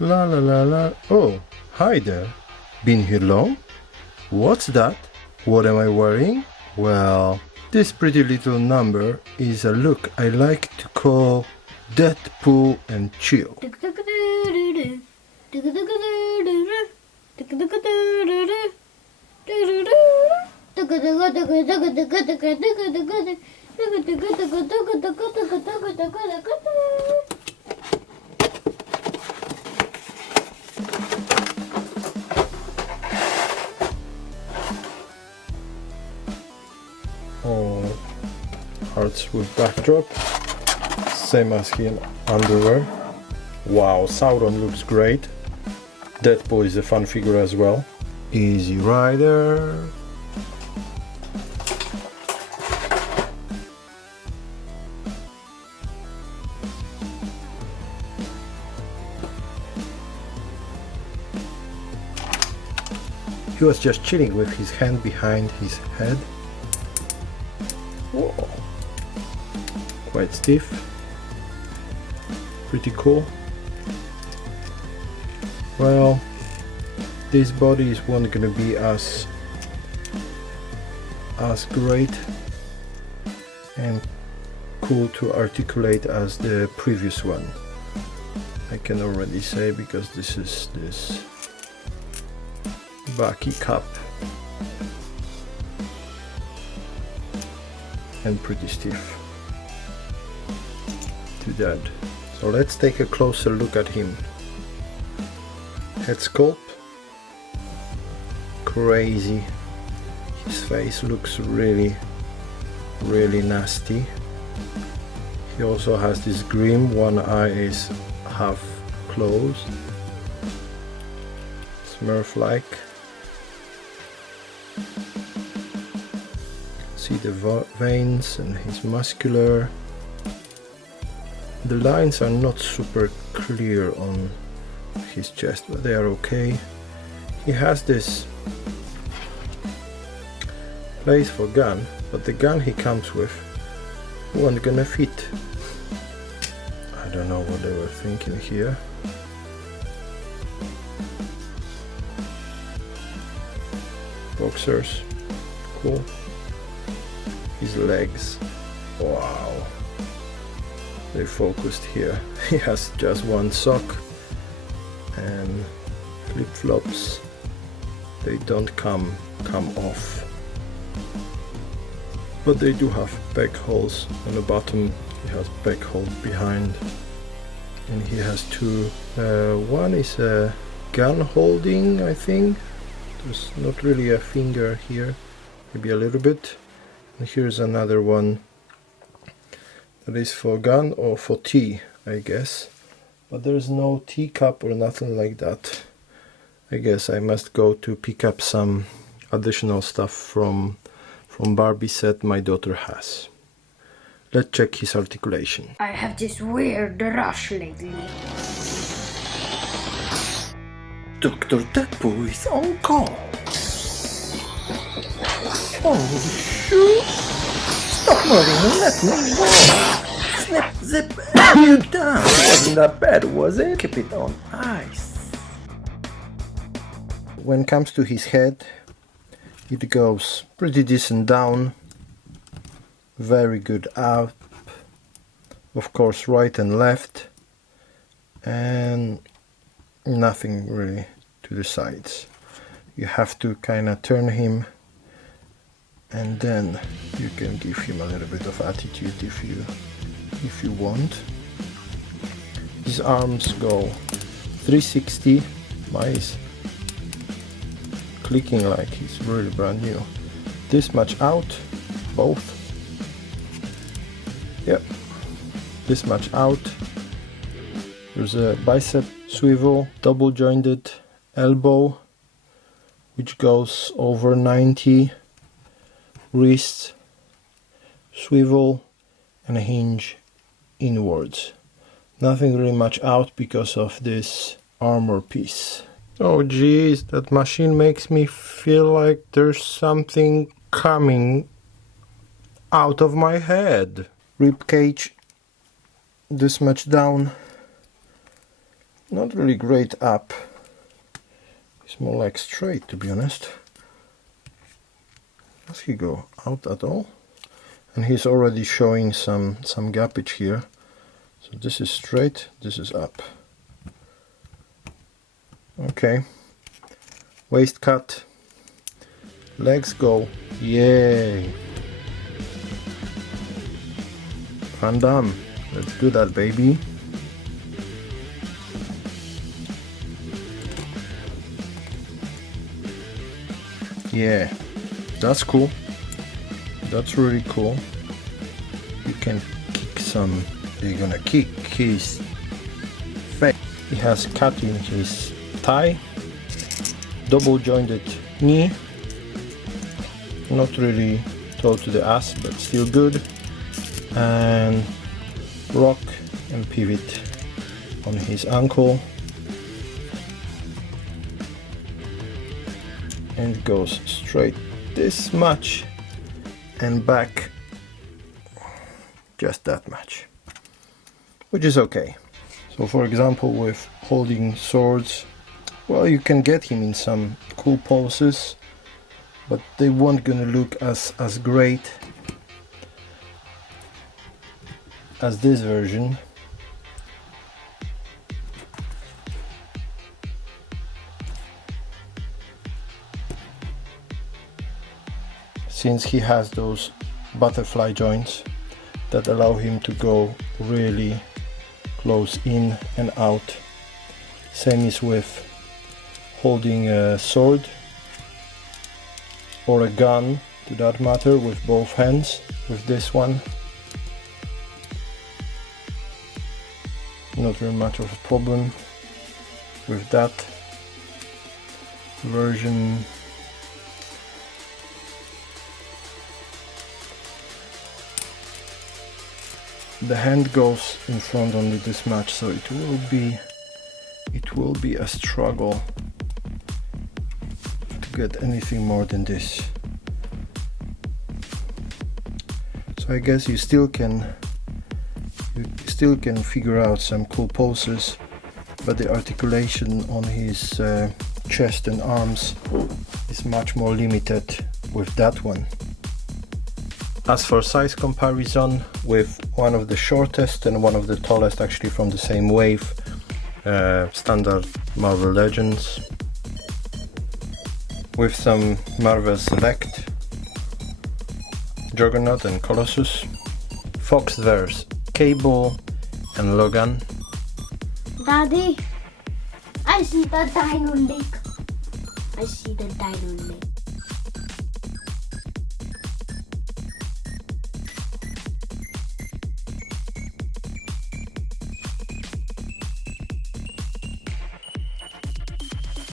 La la la la. Oh, hi there. Been here long? What's that? What am I wearing? Well, this pretty little number is a look I like to call Deadpool and chill. Oh, hearts with backdrop, same as in underwear. Wow, Sauron looks great. Deadpool is a fun figure as well. Easy Rider. He was just chilling with his hand behind his head. Whoa. Quite stiff. Pretty cool. Well, these bodies weren't gonna be as great and cool to articulate as the previous one. I can already say, because this is this Bucky cup and pretty stiff to that. So let's take a closer look at him. Head sculpt, crazy. His face looks really nasty. He also has this grin, one eye is half closed, Smurf-like. See the veins, and he's muscular. The lines are not super clear on his chest, but they are okay. He has this place for gun, but the gun he comes with won't gonna fit. I don't know what they were thinking here. Boxers, cool. His legs, wow, they focused here. He has just one sock and flip-flops. They don't come off, but they do have peg holes on the bottom. He has peg holes behind, and he has two. One is a gun holding, I think. There's not really a finger here, maybe a little bit. And here's another one that is for gun or for tea, I guess. But there's no teacup or nothing like that. I guess I must go to pick up some additional stuff from Barbie set my daughter has. Let's check his articulation. I have this weird rush lately. Dr. Deadpool is on call. Oh shoot! Stop moving and let me go! Snip, zip, you down! Wasn't that bad, was it? Keep it on ice. When it comes to his head, it goes pretty decent down, very good up, of course right and left, and nothing really to the sides. You have to kind of turn him, and then you can give him a little bit of attitude if you want. His arms go 360. Mine is clicking like he's really brand new. This much out, both. Yep, this much out. There's a bicep swivel, double jointed elbow, which goes over 90. Wrist swivel and a hinge inwards. Nothing really much out because of this armor piece. Oh geez, that machine makes me feel like there's something coming out of my head. Rib cage this much down, Not really great up. It's more like straight, to be honest. Does he go out at all? And he's already showing some gappage here. So this is straight, this is up. Okay. Waist cut. Legs go. Yay! Van Damme. Let's do that, baby. Yeah, that's cool. That's really cool. You can kick some. You're gonna kick his face. He has cut in his thigh, double jointed knee. Not really toe to the ass, but still good. And rock and pivot on his ankle. And goes straight this much and back just that much, which is okay. So for example, with holding swords, well, you can get him in some cool poses, but they won't gonna look as great as this version. Since he has those butterfly joints that allow him to go really close in and out. Same is with holding a sword or a gun, to that matter, with both hands. With this one, not very much of a problem. With that version, the hand goes in front only this much, so it will be a struggle to get anything more than this. So I guess you still can figure out some cool poses, but the articulation on his chest and arms is much more limited with that one. As for size comparison, with one of the shortest and one of the tallest actually from the same wave, standard Marvel Legends, with some Marvel Select, Juggernaut and Colossus, Foxverse, Cable and Logan. Daddy, I see the dino leg. I see the dino leg.